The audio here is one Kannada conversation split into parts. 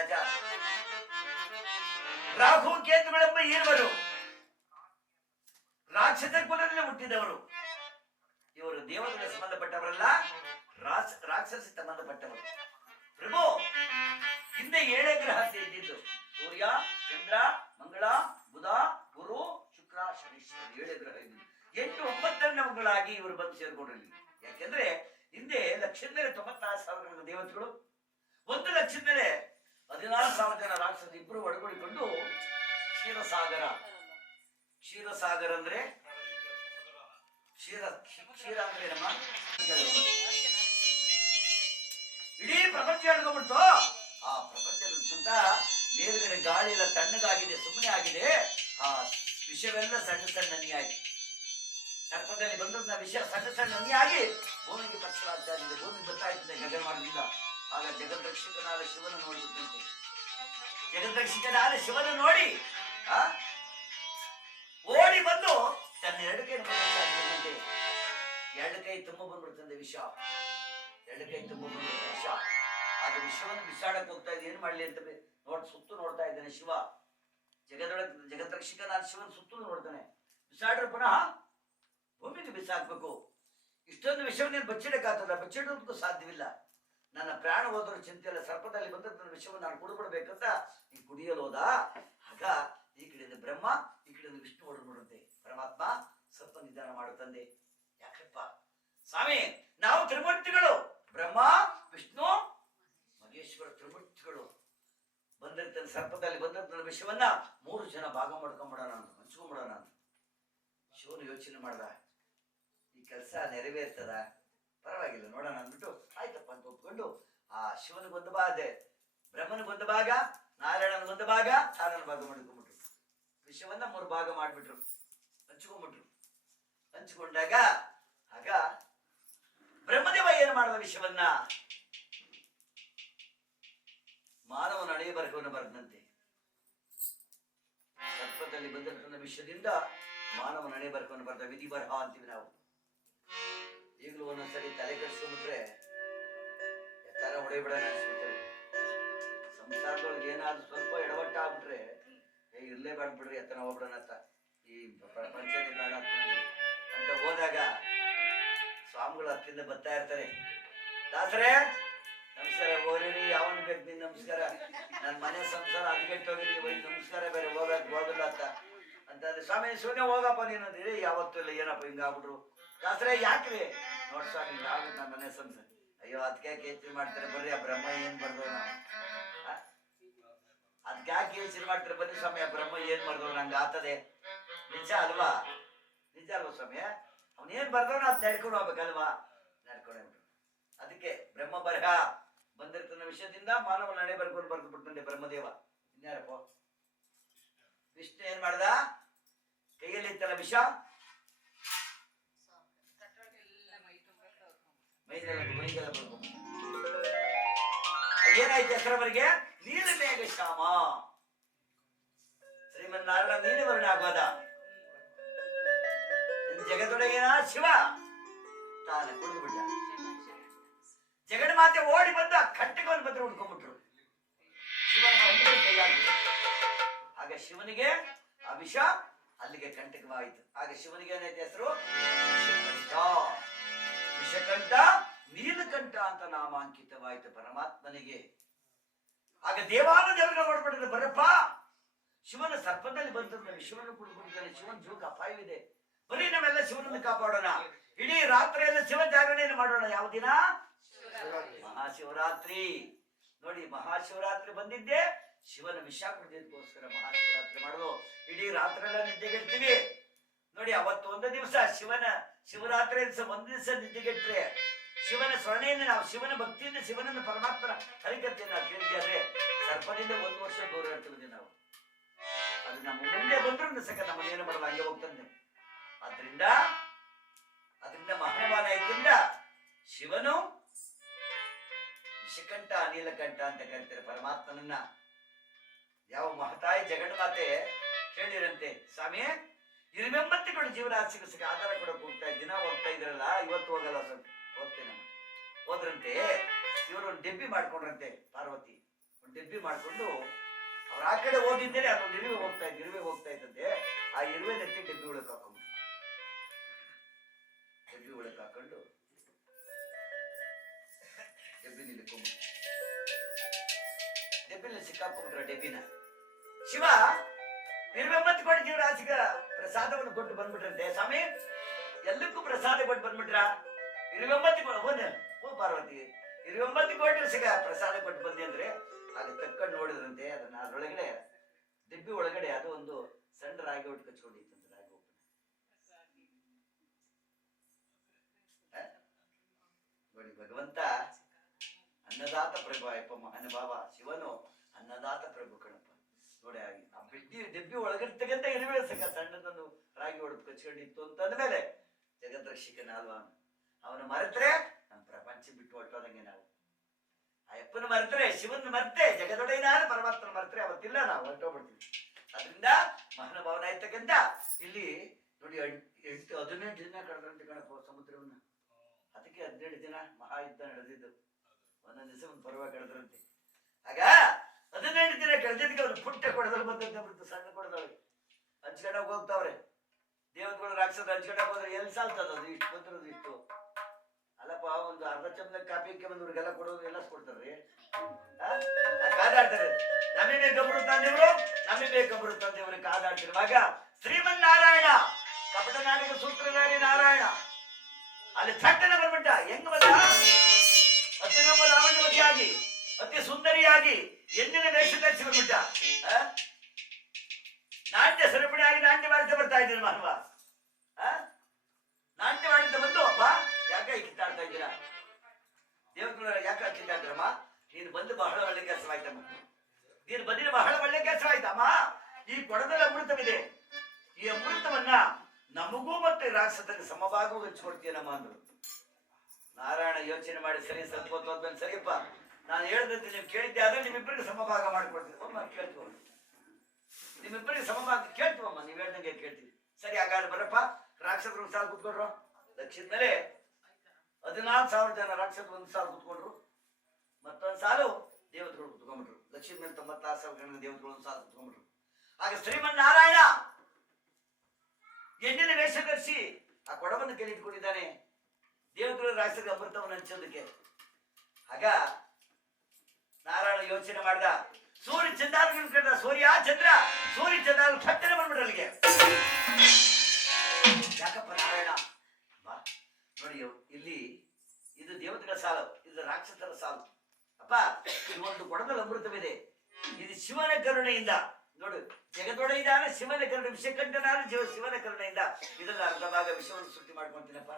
ರಾಜ. ರಾಹು ಕೇತುಗಳೆಂಬ ಇರುವರು ರಾಕ್ಷಸ ಕುಲದಲ್ಲಿ ಹುಟ್ಟಿದವರು. ಇವರು ದೇವತೆಗೆ ಸಂಬಂಧಪಟ್ಟವರಲ್ಲ, ರಾಕ್ಷಸ ಸಂಬಂಧಪಟ್ಟವರು. ಪ್ರಭು, ಹಿಂದೆ 7 ಗ್ರಹ ಅಂತ ಇದ್ದಿದ್ದು. ಸೂರ್ಯ, ಚಂದ್ರ, ಮಂಗಳ, ಬುಧ, ಗುರು, ಶುಕ್ರ, ಶನೀಶ್ವರ 7 ಗ್ರಹ ಇದ್ದಿದ್ದು. 8-9 ನವಗಳಾಗಿ ಇವರು ಬಂದು ಸೇರ್ಕೊಂಡಿರಲಿಲ್ಲ. ಯಾಕೆಂದ್ರೆ ಹಿಂದೆ ಲಕ್ಷದ ಮೇಲೆ 96,000 ದೇವತೆಗಳು, 1 ಲಕ್ಷದ ಮೇಲೆ 16,000 ಜನ ರಾಕ್ಷಸ ಇಬ್ಬರು ಒಡಗೂಡಿಕೊಂಡು ಕ್ಷೀರಸಾಗರ. ಕ್ಷೀರಸಾಗರ ಅಂದ್ರೆ ಕ್ಷೀರ ಅಂದ್ರೆ ನಮ್ಮ ಇಡೀ ಪ್ರಪಂಚ ಹಿಡ್ಕೊಂಡ್ಬಿಡ್ತು. ಆ ಪ್ರಪಂಚದಂತ ಮೇಲ್ಗಡೆ ಗಾಳಿ ಎಲ್ಲ ತಣ್ಣಗಾಗಿದೆ, ಸುಮ್ಮನೆ ಆಗಿದೆ. ಆ ವಿಷವೆಲ್ಲ ಸಣ್ಣ ಸಣ್ಣ ಹನಿ ಆಗಿ, ಸರ್ಪದಲ್ಲಿ ಬಂದ ವಿಷ ಸಣ್ಣ ಸಣ್ಣ ಹನಿ ಆಗಿ ಭೂಮಿಗೆ ಪಕ್ಷಲಾಗ್ತಾ ಇದೆ. ಭೂಮಿ ಬರ್ತಾ ಇರ್ತದೆ ಗಗನಮಾರ್ಗದಿಂದ. ಆಗ ಜಗದ್ರಕ್ಷಕನಾದ ಶಿವನ ನೋಡ್ಬಿಟ್ಟಂತೆ. ಜಗದ್ರಕ್ಷಕನಾದ ಶಿವನ ನೋಡಿ ಓಡಿ ಬಂದು ತನ್ನ 2 ಕೈ ಬಂದಂತೆ. 2 ಕೈ ತುಂಬ ಬಂದ್ಬಿಡ್ತಂದೆ ವಿಷ. 2 ಕೈ ತುಂಬ ಬಂದ್ಬಿಡ್ತದೆ ವಿಷ. ಆಗ ವಿಷವನ್ನು ಬಿಸಾಡಕ್ಕೆ ಹೋಗ್ತಾ ಇದೆ. ಏನ್ ಮಾಡ್ಲಿ ಅಂತ ಸುತ್ತು ನೋಡ್ತಾ ಇದ್ದಾನೆ ಶಿವ. ಜಗದ್ರಕ್ಷಕನಾದ ಶಿವನ ಸುತ್ತಲೂ ನೋಡ್ತಾನೆ. ಬಿಸಾಡ್ರೆ ಪುನಃ ಭೂಮಿಗೆ ಬಿಸಾಕ್ಬೇಕು. ಇಷ್ಟೊಂದು ವಿಷವನ್ನು ನೀನು ಬಚ್ಚಿಡಕ್ಕಾಗ್ತದ? ಬಚ್ಚಿಡೋದಕ್ಕೂ ಸಾಧ್ಯವಿಲ್ಲ. ನನ್ನ ಪ್ರಾಣ ಹೋದರೂ ಚಿಂತೆ ಇಲ್ಲ. ಸರ್ಪದಲ್ಲಿ ಬಂದ ನನ್ನ ವಿಷವನ್ನು ನಾನು ಕುಡಿಬಿಡ್ಬೇಕಂತ ಈ ಕುಡಿಯಲು ಹೋದ. ಆಗ ಈ ಕಡೆಯಿಂದ ಬ್ರಹ್ಮ, ಈ ಕಡೆಯಿಂದ ವಿಷ್ಣು ಹೊಡೆದ್ಬಿಡುತ್ತೆ. ಪರಮಾತ್ಮ ಸ್ವಲ್ಪ ನಿಧಾನ ಮಾಡುತ್ತಂದೆ. ಯಾಕಪ್ಪ ಸ್ವಾಮಿ, ನಾವು ತ್ರಿಮೂರ್ತಿಗಳು, ಬ್ರಹ್ಮ, ವಿಷ್ಣು, ಮಹೇಶ್ವರ ತ್ರಿಮೂರ್ತಿಗಳು. ಬಂದಿರ್ತಾನೆ ಸರ್ಪದಲ್ಲಿ ಬಂದಿರ್ತಾನೆ ವಿಷವನ್ನ 3 ಜನ ಭಾಗ ಮಾಡ್ಕೊಂಡ್ಬಿಡೋಣ ಅಂತ, ಹಂಚ್ಕೊಂಡ್ಬಿಡೋಣ ಅಂತ ಶಿವನು ಯೋಚನೆ ಮಾಡ್ದ. ಈ ಕೆಲಸ ನೆರವೇರ್ತದ, ಪರವಾಗಿಲ್ಲ ನೋಡೋಣ ಅಂದ್ಬಿಟ್ಟು ಆಯ್ತಪ್ಪ ಅಂತ ಒಪ್ಕೊಂಡು ಆ ಶಿವನಿಗೊಂದು ಭಾಗ, ಬ್ರಹ್ಮನಿಗೊಂದು ಭಾಗ, ನಾರಾಯಣನಿಗೊಂದು ಭಾಗ, ತಾರನ ಭಾಗ ಮಾಡ್ಕೊಂಡ್ಬಿಟ್ರು. ವಿಷವನ್ನ 3 ಭಾಗ ಮಾಡ್ಬಿಟ್ರು, ಹಂಚ್ಕೊಂಡ್ಬಿಟ್ರು. ಹಂಚ್ಕೊಂಡಾಗ ಆಗ ಬ್ರಹ್ಮದೇವ ಏನ್ ಮಾಡಿದ? ವಿಷವನ್ನ ಮಾನವನ ಹಣೆಯ ಬರಹವನ್ನು ಬರೆದಂತೆ. ಸರ್ಪದಲ್ಲಿ ಬಂದಿರ್ತಕ್ಕಂಥ ವಿಷಯದಿಂದ ಮಾನವನ ಹಣೆಯ ಬರಹವನ್ನು ಬರೆದ. ವಿಧಿ ಬರಹ ಅಂತೀವಿ ನಾವು. ಈಗಲೂ ಒಂದೊಂದ್ಸರಿ ತಲೆ ಕೆಡಿಸ್ಕೊಂಡ್ಬಿಟ್ರೆ ಎತ್ತರ ಹೊಡೆಯಬಿಡೋಣ ಅನ್ಸ್ಬಿಡ್ತೇವೆ. ಸಂಸಾರದೊಳಗೆ ಏನಾದ್ರು ಸ್ವಲ್ಪ ಎಡವಟ್ಟ ಆಗ್ಬಿಟ್ರೆ ಇರ್ಲೇ ಬಿಡ್ರಿ, ಎತ್ತನ ಹೋಗ್ಬಿಡೋಣ ಅಂತ, ಈ ಪ್ರಪಂಚನೇ ಬೇಡ ಅಂತ ಹೋದಾಗ ಸ್ವಾಮಿಗಳು ಹತ್ತಿಂದ ಬರ್ತಾ ಇರ್ತಾರೆ. ದಾಸರೇ ನಮಸ್ಕಾರ, ಹೋಗ್ರಿ, ಯಾವನ್ ಬೇಕು ನಿನ್ ನಮಸ್ಕಾರ, ನನ್ನ ಮನೆ ಸಂಸಾರ ಅದಗೆಟ್ಟೋಗಿರಿ, ವೈದ್ ನಮಸ್ಕಾರ ಬೇರೆ ಹೋಗಲ್ಲ ಅಂತಂದ್ರೆ, ಸ್ವಾಮಿ ಸುಮ್ಮನೆ ಹೋಗಪ್ಪ ನೀನು ಹೇಳಿ, ಯಾವತ್ತೂ ಇಲ್ಲ, ಏನಪ್ಪ ಹಿಂಗಾಗ್ಬಿಟ್ರು. ದಾಸರೇ ಯಾಕ್ರಿ? ನೋಡ್ ಸ್ವಾಮಿ ಹಿಂಗಾಗುತ್ತೆ ನನ್ನ ಮನೆ ಸಂಸಾರ. ಅಯ್ಯೋ ಅದಕ್ಕೆ ಯೋಚನೆ ಮಾಡ್ತಾರೆ, ಬರ್ರಿ ಆ ಬ್ರಹ್ಮ ಏನ್ ಬರ್ದವ್ ನಾವು, ಅದಕ್ಯಾಕೆ ಯೋಚನೆ ಮಾಡ್ತಾರೆ, ಬನ್ನಿ ಸ್ವಾಮಿ ಆ ಬ್ರಹ್ಮ ಏನ್ ಬರ್ದವ್ ನಂಗೆ ಆತದೆ. ನಿಜ ಅಲ್ವಾ? ನಿಜ ಅಲ್ವಾ ಸ್ವಾಮಿ? ಅವ್ನ ಏನ್ ಬರ್ದವನ ಅದ್ ನಡ್ಕೊಂಡು ಹೋಗ್ಬೇಕಲ್ವಾ? ನಡ್ಕೊಂಡೇ ಬಿಟ್ರು. ಅದಕ್ಕೆ ಬ್ರಹ್ಮ ಬರಹ ಬಂದಿರ್ತನ ವಿಷಯದಿಂದ ಮಾನವ ನಡೆ ಬರ್ಕೊಂಡು ಬರ್ದು ಬಿಟ್ಟಂತೆ ಬ್ರಹ್ಮದೇವ. ಇನ್ಯಾರಪ್ಪ? ವಿಷ್ಣು ಏನ್ ಮಾಡ್ದ? ಕೈಯಲ್ಲಿ ಇತ್ತಲ್ಲ ವಿಷ, ಮೈಗೆಲ್ಲ ಬರ್ಕೊಂಡು ಏನಾಯ್ತು ಹೆಸರವರಿಗೆ? ನೀಲಮೇಘ ಶ್ಯಾಮ, ಶ್ರೀಮನ್ನಾರಾಯಣ ನೀಲವರ್ಣ ಆಗೋದ. ಜಗದೊಡೆಯನ ಶಿವ ತಾನು ಕುಡಿದು ಬಿಟ್ಟ. ಜಗನ್ ಮಾತೆ ಓಡಿ ಬಂದು ಆ ಕಂಟಕವನ್ನು ಬಂದ್ರೆ ಉಡ್ಕೊಂಡ್ಬಿಟ್ರು. ಶಿವನ ಕೈಯಾಗ್ಬಿಟ್ಟು ಆಗ ಶಿವನಿಗೆ ಆ ವಿಷ ಅಲ್ಲಿಗೆ ಕಂಟಕವಾಯಿತು. ಆಗ ಶಿವನಿಗೆ ಏನಾಯ್ತು ಹೆಸರು? ವಿಷಕಂಠ, ನೀಲಕಂಠ ಅಂತ ನಾಮಾಂಕಿತವಾಯಿತು ಪರಮಾತ್ಮನಿಗೆ. ಆಗ ದೇವಾನುದೇವರಿಗೆ ಹೊರಡ್ಬಿಟ್ಟಿದೆ, ಬರಪ್ಪ ಶಿವನ ಸರ್ಪದಲ್ಲಿ ಬಂದ ಶಿವನ ಕುಡಿದ್ಬಿಟ್ಟಿದ್ದಾನೆ, ಶಿವನ ಜೀವಕ್ಕೆ ಅಪಾಯವಿದೆ, ಬರೀ ನಾವೆಲ್ಲ ಶಿವನನ್ನು ಕಾಪಾಡೋಣ, ಇಡೀ ರಾತ್ರಿಯೆಲ್ಲ ಶಿವ ಜಾಗರಣೆಯನ್ನು ಮಾಡೋಣ. ಯಾವ ದಿನ? ಮಹಾಶಿವರಾತ್ರಿ. ನೋಡಿ, ಮಹಾಶಿವರಾತ್ರಿ ಬಂದಿದ್ದೆ ಶಿವನ ವಿಷ ಕುಡಿಯೋದಕ್ಕೋಸ್ಕರ ಮಹಾಶಿವರಾತ್ರಿ ಮಾಡೋದು. ಇಡೀ ರಾತ್ರಿ ಎಲ್ಲ ನಿದ್ದೆಗೆಡ್ತೀವಿ ನೋಡಿ. ಅವತ್ತು ಒಂದು ದಿವಸ ಶಿವರಾತ್ರಿ ಒಂದು ದಿವಸ ನಿದ್ದೆಗೆಟ್ರೆ ಶಿವನ ಸ್ಮರಣೆಯನ್ನು ನಾವು, ಶಿವನ ಭಕ್ತಿಯಿಂದ ಶಿವನನ್ನು ಪರಮಾತ್ಮನ ಹರಿಕತೆಯನ್ನು ನಾವು ಕೇಳಿದ್ದಾರೆ. ಸರ್ಪದಿಂದ 1 ವರ್ಷ ದೂರ ಇರ್ತೀವಿ ನಾವು. ಅದು ನಮ್ಮ ಮುಂದೆ ಬಂದ್ರು ಸಕ ನಮ್ಮನ್ನೇನು ಮಾಡಲ್ಲ, ಹಂಗೆ ಹೋಗ್ತಂದೆ. ಅದರಿಂದ ಮಹಾಮಾಲಯಕ್ಕಿಂದ ಶಿವನು ವಿಷಕಂಠ, ನೀಲಕಂಠ ಅಂತ ಕರೀತಾರೆ ಪರಮಾತ್ಮನನ್ನ. ಯಾವ ಮಹತಾಯಿ ಜಗನ್ಮಾತೆ ಕೇಳಿರಂತೆ, ಸ್ವಾಮಿ ಇರುವೆಂಬತ್ತಿಗಳು ಜೀವರಾಶಿಗೆ ಆಧಾರ ಕೊಡಕ್ಕೆ ಹೋಗ್ತಾ ದಿನ ಹೋಗ್ತಾ ಇದ್ರಲ್ಲ, ಇವತ್ತು ಹೋಗಲ್ಲ, ಸ್ವಲ್ಪ ಹೋಗ್ತೇನೆ ಹೋದ್ರಂತೆ. ಇವರು ಒಂದು ಡೆಬ್ಬಿ ಮಾಡ್ಕೊಂಡ್ರಂತೆ ಪಾರ್ವತಿ. ಒಂದು ಡೆಬ್ಬಿ ಮಾಡ್ಕೊಂಡು ಅವ್ರು ಆ ಕಡೆ ಹೋಗಿದ್ದೇನೆ ಅದೊಂದು ಇರುವೆ ಹೋಗ್ತಾ ಇದ್ದಂತೆ. ಆ ಇರುವೆ ನೆತ್ತಿ ಡೆಬ್ಬಿ ಒಳಗೆ ಹಾಕೊಂಡು ಡೆಬ್ಬಿನಲ್ಲಿ ಡೆಬ್ಬಿನಲ್ಲಿ ಸಿಕ್ಕಾಕೊಂಡ್ರ ಡೆಬ್ಬಿನ. ಶಿವ ಇರುವೆಂಬತ್ತು ಕೋಟಿ ಜೀವರಾಶಿಗ ಪ್ರಸಾದವನ್ನು ಕೊಟ್ಟು ಬಂದ್ಬಿಟ್ರಂತೆ. ಸ್ವಾಮಿ ಎಲ್ಲಕ್ಕೂ ಪ್ರಸಾದ ಕೊಟ್ಟು ಬಂದ್ಬಿಟ್ರ. ಓ ಪಾರ್ವತಿ, 29 ಕೋಟಿ ವರ್ಷಗ ಪ್ರಸಾದ ಕೊಟ್ಟು ಬಂದಿ ಅಂದ್ರೆ ಆಗ ತಕ್ಕೊಂಡು ನೋಡಿದ್ರಂತೆ. ಅದರೊಳಗಡೆ ಡೆಬ್ಬಿ ಒಳಗಡೆ ಅದು ಒಂದು ಸಣ್ಣ ರಾಗಿ ಒಟ್ಟು ಕಚ್ಕೊಂಡಿತ್ತಂತೆ. ರಾಗಿ ಒಟ್ಟು ನೋಡಿ, ಭಗವಂತ ಅನ್ನದಾತ ಪ್ರಭು ಅಯ್ಯಪ್ಪ ಮಹಾನುಭಾವ ಶಿವನು ಅನ್ನದಾತ ಪ್ರಭು ಕಣಪ್ಪ. ನೋಡಿ ಆ ಡೆಬ್ಬಿ ಒಳಗಿರ್ತಕ್ಕಂಥ ಇರುವೆ ಸಗ ಸಣ್ಣದೊಂದು ರಾಗಿ ಹೊಡೆದು ಕಚ್ಕೊಂಡಿತ್ತು ಅಂತ ಅಂದ್ಮೇಲೆ ಜಗದ್ರಕ್ಷಕನ ಅಲ್ವಾ ಅವನು ಮರೆತ್ರೆ ನಮ್ಮ ಪ್ರಪಂಚ ಬಿಟ್ಟು ಹೊಟ್ಟೋದಂಗೆ. ನಾವು ಅಯ್ಯಪ್ಪನ ಮರೆತ್ರೆ, ಶಿವನ್ ಮರ್ತೆ, ಜಗದೊಡೆಯನಾದ ಪರಮಾತ್ಮನ ಮರೆತ್ರೆ ಅವತ್ತಿಲ್ಲ, ನಾವು ಹೊರಟೋಗ್ಬಿಡ್ತೀವಿ. ಅದರಿಂದ ಮಹಾನುಭಾವನ ಆಯ್ತಕ್ಕಂಥ ಇಲ್ಲಿ ನೋಡಿ 18 ದಿನ ಕಳೆದಂತೆ ಕಣಪ್ಪ ಸಮುದ್ರವನ್ನ. ಅದಕ್ಕೆ 17 ದಿನ ಮಹಾಯುದ್ಧ ನಡೆದಿದ್ದು. ಒಂದೊಂದು ದಿವಸ ಒಂದು ಪರ್ವ ಕಳೆದ್ರಂತೆ. ಆಗ 18 ದಿನ ಕಳೆದಿದ್ದಕ್ಕೆ ಅವ್ರು ಪುಟ್ಟ ಕೊಡದಲ್ಲಿ ಬಂದಂತೆ ಸಣ್ಣ ಕೊಡದೊಳಗೆ ಹಂಚ್ಕೊಂಡಾಗ ಹೋಗ್ತಾವ್ರೆ. ದೇವತೆಗಳು ರಾಕ್ಷಸರು ಹಂಚ್ಕೊಂಡಾಗ ಹೋದ್ರೆ ಎಲ್ಲಿ ಸಾಲ್ತದ ಅದು? ಇಷ್ಟು ಬಂದಿರೋದು ಇಷ್ಟು ಅಲ್ಲಪ್ಪ. ಒಂದು ಅರ್ಧ ಚಮಚ ಕಾಪಿಗೆ ಬಂದವ್ರಿಗೆಲ್ಲ ಕೊಡೋದು ಎಲ್ಲ ಕೊಡ್ತಾರ್ರಿ. ಕಾದಾಡ್ತಾರೆ. ನಮಗೆ ಬೇಕಂಬರುತ್ತಂದೇವ್ರು, ನಮಗೆ ಬೇಕಂಬರುತ್ತಂದೇವ್ರು ಕಾದಾಡ್ತಿರುವಾಗ ಶ್ರೀಮನ್ ನಾರಾಯಣ ಕಪಟ ನಾಟಕ ಸೂತ್ರಧಾರಿ ನಾರಾಯಣ ಅಲ್ಲಿ ಥಟ್ಟನೆ ಬರ್ಬಿಟ್ಟ. ಹೆಂಗ ಬಂದ? ಅತ್ಯನೊಬ್ಬ ಲಾವಣ್ಯವತಿಯಾಗಿ ಅತಿ ಸುಂದರಿಯಾಗಿ ಹೆಣ್ಣಿನ ವೇಷ ಧರಿಸಿ ಬಂದ್ಬಿಟ್ಟ. ನಾಟ್ಯ ಸರಪಣಿಯಾಗಿ ನಾಟ್ಯ ಮಾಡ್ತಾ ಬರ್ತಾ ಇದ್ದೀನಿ ಮಾನವ. ನಾಟ್ಯ ಮಾಡಿದ್ದ ಬಂದು ಅಪ್ಪ ಯಾಕೆ ಕಿತ್ತಾಡ್ತಾ ಇದ್ದೀರಾ? ದೇವರ ಯಾಕೆ ಕಿತ್ತಾಡ್ರಮ್ಮ? ನೀನು ಬಂದು ಬಹಳ ಒಳ್ಳೆ ಕೆಲಸವಾಯ್ತಮ್ಮ. ನೀನು ಬಂದಿನ ಬಹಳ ಒಳ್ಳೆ ಕೆಲಸವಾಯ್ತಮ್ಮ. ಈ ಕೊಡದಲ್ಲಿ ಅಮೃತವಿದೆ. ಈ ಅಮೃತವನ್ನ ನಮಗೂ ಮತ್ತೆ ರಾಕ್ಷಸರಿಗೆ ಸಮಭಾಗವು ಹಂಚಿಕೊಡ್ತೀನಮ್ಮ ಅಂದ್ರು. ನಾರಾಯಣ ಯೋಚನೆ ಮಾಡಿ ಸರಿ ಸ್ವಲ್ಪ ಹೊತ್ತು ಹೋದ್ಮೇಲೆ ಸರಿಯಪ್ಪ ನಾನು ಹೇಳ್ದಂತೆ ನೀವು ಕೇಳಿದ್ದೆ ಆದ್ರೆ ನಿಮ್ಮಿಬ್ಬರಿಗೆ ಸಮಭಾಗ ಮಾಡ್ಕೊಡ್ತೀನಿ. ಕೇಳ್ತೀವ, ನಿಮ್ಮಿಬ್ಬರಿಗೆ ಸಮಭಾಗ ಕೇಳ್ತೀವಮ್ಮ. ನೀವ್ ಹೇಳ್ದಂಗೆ ಕೇಳ್ತೀವಿ. ಸರಿ ಹಾಗಾದ್ರೆ ಬರಪ್ಪ. ರಾಕ್ಷಸರು ಒಂದು ಸಾಲ ಕುತ್ಕೊಂಡ್ರು. ಲಕ್ಷದ ಮೇಲೆ 14,000 ಜನ ರಾಕ್ಷಸರು ಒಂದು ಸಾಲ ಕುತ್ಕೊಂಡ್ರು. ಮತ್ತೊಂದು ಸಾಲು ದೇವತೆಗಳು ಕುತ್ಕೊಂಡ್ಬಿಟ್ರು. ಲಕ್ಷದ ಮೇಲೆ 96,000 ಜನ ದೇವತೆಗಳು ಒಂದು ಸಾಲ ಕುತ್ಕೊಂಡ್ಬಿಟ್ರು. ಆಗ ಶ್ರೀಮನ್ ನಾರಾಯಣ ಹೆಣ್ಣಿನ ವೇಷ ಧರಿಸಿ ಆ ಕೊಡವನ್ನು ಕೆಲಿಟ್ಕೊಂಡಿದ್ದಾನೆ ದೇವತೆಗಳು ರಾಕ್ಷಸರಿಗೆ ಅಮೃತವನ್ನು ಹಂಚೋದಕ್ಕೆ. ಆಗ ನಾರಾಯಣ ಯೋಚನೆ ಮಾಡ್ದ. ಸೂರ್ಯ ಚಂದ್ರಾರ್ಗಳು ಕೇಳ್ದ. ಸೂರ್ಯ ಚಂದ್ರ ಸೂರ್ಯ ಚಂದ್ರಾರ್ಗಳು ಥಟ್ಟನೆ ಬಂದ್ಬಿಟ್ರು ಅಲ್ಲಿಗೆ. ಯಾಕಪ್ಪ ನಾರಾಯಣ ಬಾ ನೋಡಿ, ಇಲ್ಲಿ ಇದು ದೇವತೆಗಳ ಸಾಲು, ಇದು ರಾಕ್ಷಸರ ಸಾಲು. ಅಪ್ಪ ಇದು ಒಂದು ಕೊಡದಲ್ಲಿ ಅಮೃತವಿದೆ. ಇದು ಶಿವನ ಕರುಣೆಯಿಂದ ನೋಡು, ಜಗದೊಡೆಯಿದಾನೆ ಶಿವನ ಕರುಣೆ, ವಿಷಕಂಠನಾದ ಶಿವನ ಕರುಣೆಯಿಂದ ಇದನ್ನ ಅರ್ಧ ಭಾಗ ವಿಷವನ್ನು ಸೃಷ್ಟಿ ಮಾಡ್ಕೊಳ್ತೀನಪ್ಪ.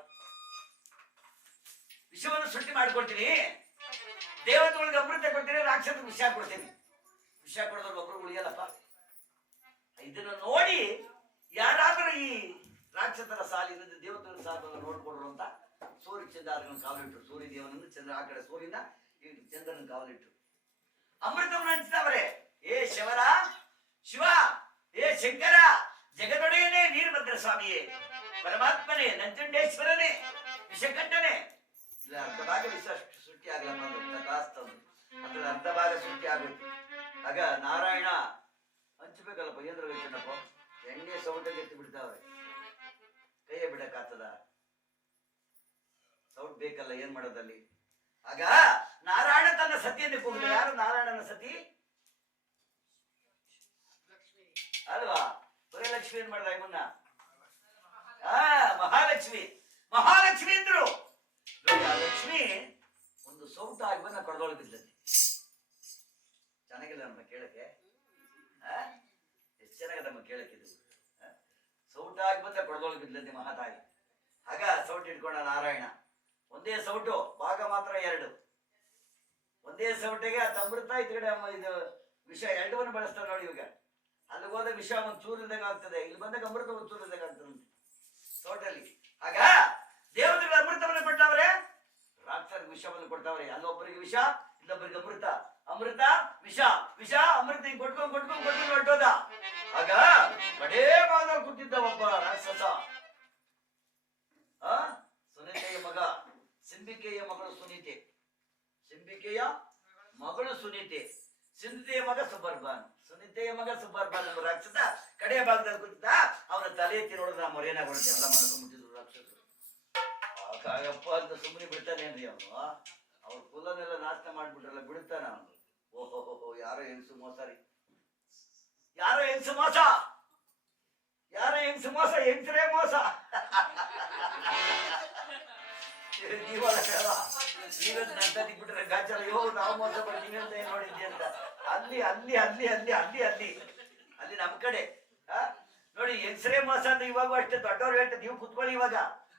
ವಿಷವನ್ನು ಸೃಷ್ಟಿ ಮಾಡ್ಕೊಳ್ತೀನಿ. ದೇವತೆಗಳಿಗೆ ಅಮೃತ ಕೊಡ್ತೀನಿ, ರಾಕ್ಷಸರಿಗೆ ವಿಷ ಕೊಡ್ತೀನಿ. ವಿಷ ಕೊಡೋದ್ರಿಗೆ ಒಬ್ರು ಉಳಿಯಲ್ಲಪ್ಪ. ಇದನ್ನು ನೋಡಿ ಯಾರಾದ್ರೂ ಈ ರಾಕ್ಷಸರ ಸಾಲಿನಿಂದ ದೇವತೆಗಳ ಸಾಲನ್ನು ನೋಡ್ಕೊಂಡ್ರು ಅಂತ ಸೂರ್ಯ ಚಂದ್ರನ ಕಾವಲಿಟ್ರು. ಸೂರ್ಯ ದೇವನನ್ನು ಚಂದ್ರ ಆ ಕಡೆ ಸೂರ್ಯನ ಈ ಚಂದ್ರನ ಕಾವಲಿಟ್ರು. ಅಮೃತವನ್ನು ಹಂಚಿದವರೇ, ಏ ಶಿವರ ಶಿವ, ಏ ಶಂಕರ, ಜಗದೊಡೆಯನೇ, ವೀರಭದ್ರ ಸ್ವಾಮಿಯೇ, ಪರಮಾತ್ಮನೇ, ನಂಜುಂಡೇಶ್ವರನೇ, ವಿಷಕಂಠನೇ, ಇಲ್ಲ ಅರ್ಧ ಭಾಗ ವಿಷ ಸೃಷ್ಟಿ ಆಗ್ಲಪ್ಪ ಅಂದ್ರು. ಅದ್ರ ಅರ್ಧ ಭಾಗ ಸೃಷ್ಟಿ ಆಗೋಯ್ತು. ಆಗ ನಾರಾಯಣ ಹಂಚಬೇಕಲ್ಲಪ್ಪ. ಏನ್ರ ವೇಚನಪ್ಪ ಎಣ್ಣೆ ಸೌಟಲ್ಲಿ ಎತ್ತಿ ಬಿಡ್ತಾವ್ರೆ. ಕೈಯೇ ಬಿಡಕ್ಕಾಗ್ತದ? ಸೌಟ್ ಬೇಕಲ್ಲ, ಏನ್ ಮಾಡೋದಲ್ಲಿ? ಆಗ ನಾರಾಯಣ ತನ್ನ ಸತಿಯನ್ನು ಕೂಗಿದ. ಯಾರು ನಾರಾಯಣನ ಸತಿ ಅಲ್ವಾ? ಲಕ್ಷ್ಮಿ ಏನ್ ಮಾಡ್ದ ಮುನ್ನ? ಮಹಾಲಕ್ಷ್ಮಿ. ಮಹಾಲಕ್ಷ್ಮಿ ಅಂದ್ರು. ಲಕ್ಷ್ಮಿ ಒಂದು ಸೌಟ ಆಗಿ ಕಡ್ದೊಳಗೆ ಬಿದ್ದತಿ. ಚೆನ್ನಾಗಿಲ್ಲ ನಮ್ಮ ಕೇಳಕ್ಕೆ? ಎಷ್ಟು ಚೆನ್ನಾಗದ ನಮ್ಮ ಕೇಳಕ್ಕೆ ಇದು. ಸೌಟ ಆಗಿ ಬಂದ ಕೊಡದೊಳಗೆ ಬಿದ್ದತಿ ಮಹಾತಾಯಿ. ಆಗ ಸೌಟ್ ಇಟ್ಕೊಂಡ ನಾರಾಯಣ. ಒಂದೇ ಸೌಟು, ಭಾಗ ಮಾತ್ರ 2. ಒಂದೇ ಸೌಟಿಗೆ ಆ ಅಮೃತ ಇದ್ ಕಡೆ ಇದು ವಿಷ ಎರಡವನ್ನು ಬಳಸ್ತಾರೆ ನೋಡಿ. ಇವಾಗ ಅಲ್ಲಿಗೆ ಹೋದ ವಿಷ ಒಂದು ಚೂರಿದಾಗ ಆಗ್ತದೆ, ಇಲ್ಲಿ ಬಂದಾಗ ಅಮೃತ ಒಂದು ಚೂರಿದಾಗ ಆಗ್ತದೆ ಸೌಟಲ್ಲಿ. ಆಗ ದೇವತೆಗಳ ಅಮೃತವನ್ನು ಕೊಟ್ಟವ್ರೆ, ರಾಕ್ಷಸರಿಗೆ ವಿಷವನ್ನು ಕೊಡ್ತಾವ್ರೆ. ಅಲ್ಲೊಬ್ಬರಿಗೆ ವಿಷ, ಇಲ್ಲೊಬ್ಬರಿಗೆ ಅಮೃತ. ಅಮೃತ ವಿಷ, ವಿಷ ಅಮೃತ ಹಿಂಗ್ ಕೊಟ್ಕೊಂಡು ಹೊರಟೋದ. ಆಗ ಕಡೇ ಭಾಗದಲ್ಲಿ ಕೂತಿದ್ದ ಒಬ್ಬ ರಾಕ್ಷಸ. ಸುನೀತೆಯ ಮಗ, ಸಿಂಬಿಕೆಯ ಮಗಳು ಸುನೀತೆ. ಸಿಂಬಿಕೆಯ ಮಗಳು ಸುನೀತೆ. ಮಗ ಸುಬರ್ಬಾನ್. ಸುನೀತೆಯ ಮಗ ಸುಬರ್ಬಾನ್ ಎಂಬ ರಾಕ್ಷಸ ಕಡೆಯ ಭಾಗದಲ್ಲಿ ಕೂತಿದ್ದ. ಅವನ ತಲೆ ಎತ್ತಿ ನೋಡಿದ್ರೆ ನಾವು ಮೊರೇನಾಗೋಣ ಎಲ್ಲ ಮಾಡ್ಕೊಂಡ್ಬಿಟ್ಟಿದ್ರು ರಾಕ್ಷಸರು. ಆಗಾಗಪ್ಪ ಅಂತ ಸುಮ್ಮನೆ ಬಿಡ್ತಾನೇನ್ರಿ ಅವನು. ಅವ್ರ ಕುಲನೆಲ್ಲ ನಾಶನ ಮಾಡ್ಬಿಟ್ರಲ್ಲ, ಬಿಡ್ತಾನ ಅವನು. ಓಹೋ, ಯಾರೋ ಹೆಂಗಸು ಮೋಸ ರೀ, ಯಾರೋ ಹೆಂಗಸು ಮೋಸ, ಯಾರೋ ಹೆಂಗಸು ಮೋಸ, ಹೆಂಗಸರೇ ಮೋಸ. ನೀವತ್ತು ನಡ್ತಾದಿಕ್ ಬಿಟ್ರೆ ಗಾಚಾರ, ಅಯ್ಯೋ ನಾವು ಮೋಸ ಮಾಡಿ ನೀವೆಂತ ಏನ್ ನೋಡಿದ್ದೆ ಅಂತ. ಅಲ್ಲಿ ಅಲ್ಲಿ ಅಲ್ಲಿ ಅಲ್ಲಿ ಅಲ್ಲಿ ಅಲ್ಲಿ ಅಲ್ಲಿ ನಮ್ ಕಡೆ ನೋಡಿ ಹೆಂಗಸರೇ ಮೋಸ ಅಂದ್ರೆ ಇವಾಗೂ ಅಷ್ಟೇ. ದೊಡ್ಡವ್ರು ಹೇಳ್ತಾರೆ ನೀವು ಕುತ್ಕೊಳ್ಳಿ, ಇವಾಗ